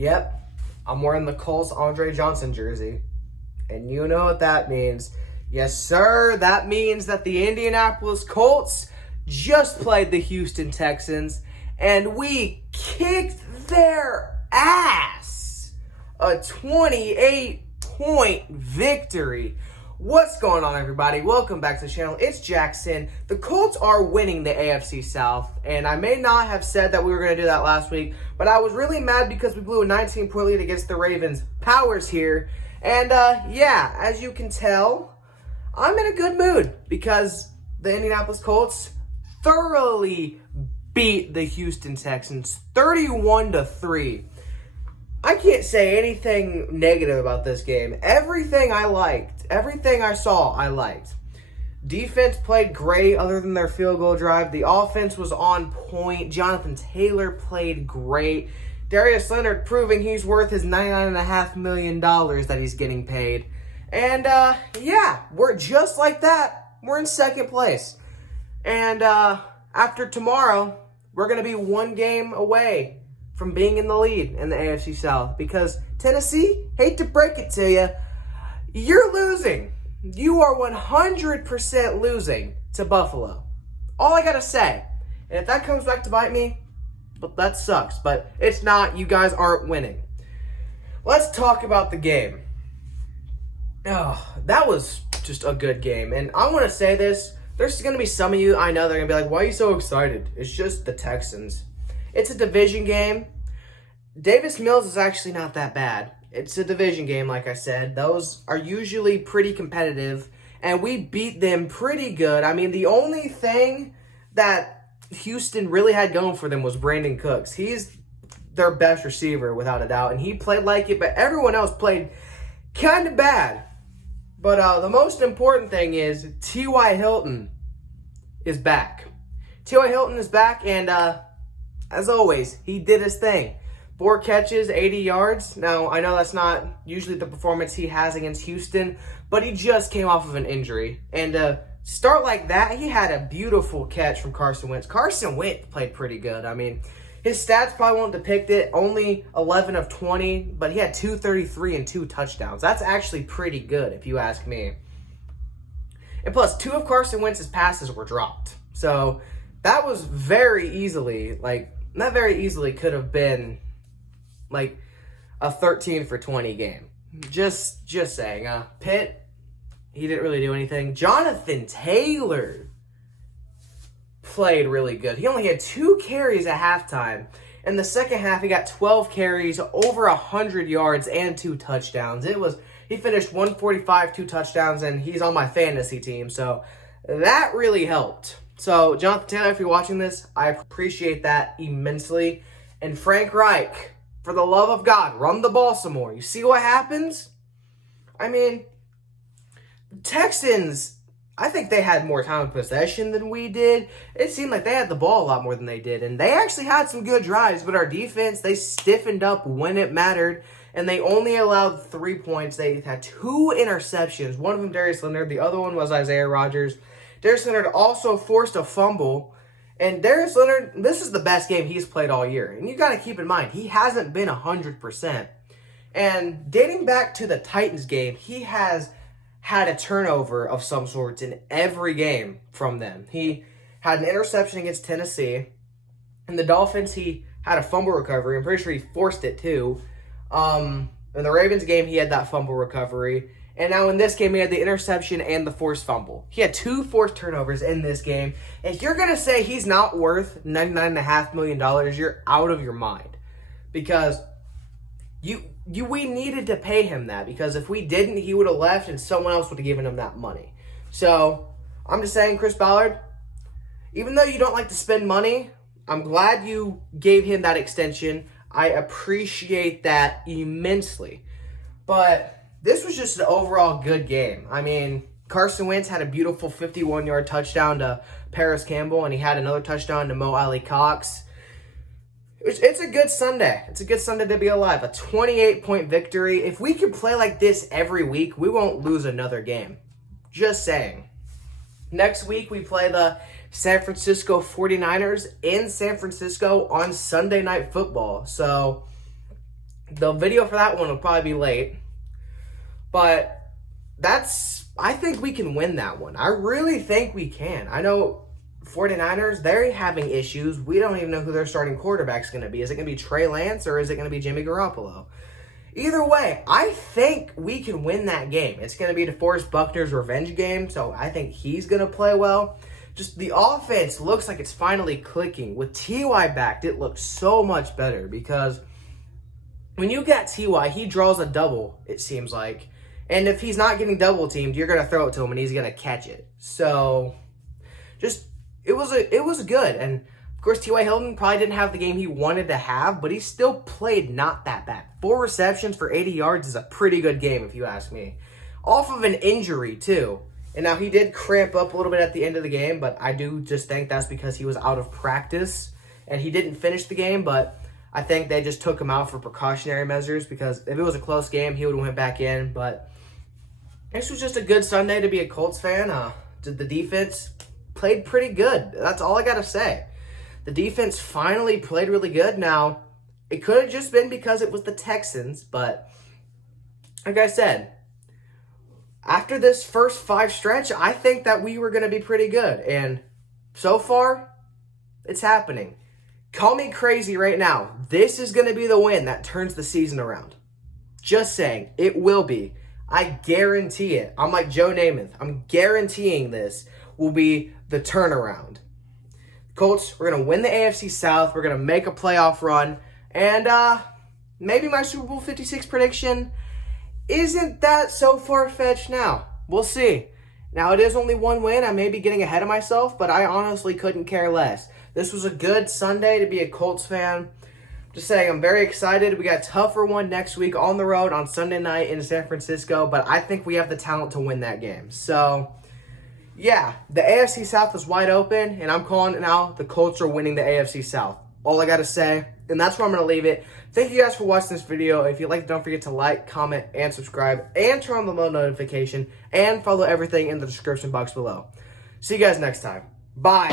Yep, I'm wearing the Colts Andre Johnson jersey. And you know what that means. Yes, sir, that means that the Indianapolis Colts just played the Houston Texans, and we kicked their ass. A 28-point victory. What's going on, everybody? Welcome back to the channel. It's Jackson. The Colts are winning the AFC South, and I may not have said that we were going to do that last week, but I was really mad because we blew a 19-point lead against the Ravens. Powers here. And, yeah, as you can tell, I'm in a good mood because the Indianapolis Colts thoroughly beat the Houston Texans 31-3. I can't say anything negative about this game. Everything I liked, everything I saw, I liked. Defense played great other than their field goal drive. The offense was on point. Jonathan Taylor played great. Darius Leonard proving he's worth his $99.5 million that he's getting paid. And, yeah, we're just like that. We're in second place. And after tomorrow, we're going to be one game away from being in the lead in the AFC South. Because Tennessee, hate to break it to you, you're losing. You are 100% losing to Buffalo. All I got to say. And if that comes back to bite me, but that sucks. But it's not. You guys aren't winning. Let's talk about the game. Oh, that was just a good game. And I want to say this. There's going to be some of you, I know, they're going to be like, why are you so excited? It's just the Texans. It's a division game. Davis Mills is actually not that bad. It's a division game, like I said. Those are usually pretty competitive, and we beat them pretty good. I mean, the only thing that Houston really had going for them was Brandon Cooks. He's their best receiver, without a doubt, and he played like it, but everyone else played kind of bad. But the most important thing is T.Y. Hilton is back. T.Y. Hilton is back, and as always, he did his thing. 4 catches, 80 yards. Now, I know that's not usually the performance he has against Houston, but he just came off of an injury. And start like that, he had a beautiful catch from Carson Wentz. Carson Wentz played pretty good. I mean, his stats probably won't depict it. Only 11 of 20, but he had 233 and 2 touchdowns. That's actually pretty good, if you ask me. And plus, 2 of Carson Wentz's passes were dropped. So that was very easily, not very easily could have been like a 13 for 20 game. Just saying. Pitt, he didn't really do anything. Jonathan Taylor played really good. He only had 2 carries at halftime. In the second half, he got 12 carries, over 100 yards, and 2 touchdowns. He finished 145, 2 touchdowns, and he's on my fantasy team. So that really helped. So, Jonathan Taylor, if you're watching this, I appreciate that immensely. And Frank Reich, for the love of God, run the ball some more. You see what happens? I mean, Texans, I think they had more time of possession than we did. It seemed like they had the ball a lot more than they did. And they actually had some good drives, but our defense, they stiffened up when it mattered. And they only allowed 3 points. They had 2 interceptions. One of them, Darius Leonard. The other one was Isaiah Rodgers. Darius Leonard also forced a fumble. And Darius Leonard, this is the best game he's played all year. And you got to keep in mind, he hasn't been 100%. And dating back to the Titans game, he has had a turnover of some sorts in every game from them. He had an interception against Tennessee. In the Dolphins, he had a fumble recovery. I'm pretty sure he forced it too. In the Ravens game, he had that fumble recovery. And now in this game, he had the interception and the forced fumble. He had 2 forced turnovers in this game. If you're going to say he's not worth $99.5 million, you're out of your mind. Because we needed to pay him that. Because if we didn't, he would have left and someone else would have given him that money. So, I'm just saying, Chris Ballard, even though you don't like to spend money, I'm glad you gave him that extension. I appreciate that immensely. But this was just an overall good game. I mean, Carson Wentz had a beautiful 51-yard touchdown to Paris Campbell, and he had another touchdown to Mo Alley Cox. It's a good Sunday. It's a good Sunday to be alive. A 28-point victory. If we could play like this every week, we won't lose another game. Just saying. Next week, we play the San Francisco 49ers in San Francisco on Sunday Night Football. So, The video for that one will probably be late. But I think we can win that one. I really think we can. I know 49ers, they're having issues. We don't even know who their starting quarterback's going to be. Is it going to be Trey Lance or is it going to be Jimmy Garoppolo? Either way, I think we can win that game. It's going to be DeForest Buckner's revenge game, so I think he's going to play well. Just the offense looks like it's finally clicking. With T.Y. back, it looks so much better because when you got T.Y., he draws a double, it seems like. And if he's not getting double teamed, you're going to throw it to him and he's going to catch it. So, it was good. And, of course, T.Y. Hilton probably didn't have the game he wanted to have, but he still played not that bad. 4 receptions for 80 yards is a pretty good game, if you ask me. Off of an injury, too. And now he did cramp up a little bit at the end of the game, but I do just think that's because he was out of practice and he didn't finish the game, but I think they just took him out for precautionary measures because if it was a close game, he would have went back in, but this was just a good Sunday to be a Colts fan. The defense played pretty good. That's all I got to say. The defense finally played really good. Now, it could have just been because it was the Texans, but like I said, after this first 5 stretch, I think that we were going to be pretty good. And so far, it's happening. Call me crazy right now. This is going to be the win that turns the season around. Just saying, it will be. I guarantee it. I'm like Joe Namath. I'm guaranteeing this will be the turnaround. Colts, we're going to win the AFC South. We're going to make a playoff run. And maybe my Super Bowl 56 prediction isn't that so far-fetched now. We'll see. Now, it is only 1 win. I may be getting ahead of myself, but I honestly couldn't care less. This was a good Sunday to be a Colts fan. Just saying, I'm very excited. We got a tougher one next week on the road on Sunday night in San Francisco, but I think we have the talent to win that game. So, yeah, the AFC South is wide open, and I'm calling it now. The Colts are winning the AFC South. All I got to say, and that's where I'm going to leave it. Thank you guys for watching this video. If you like, don't forget to like, comment, and subscribe, and turn on the bell notification, and follow everything in the description box below. See you guys next time. Bye.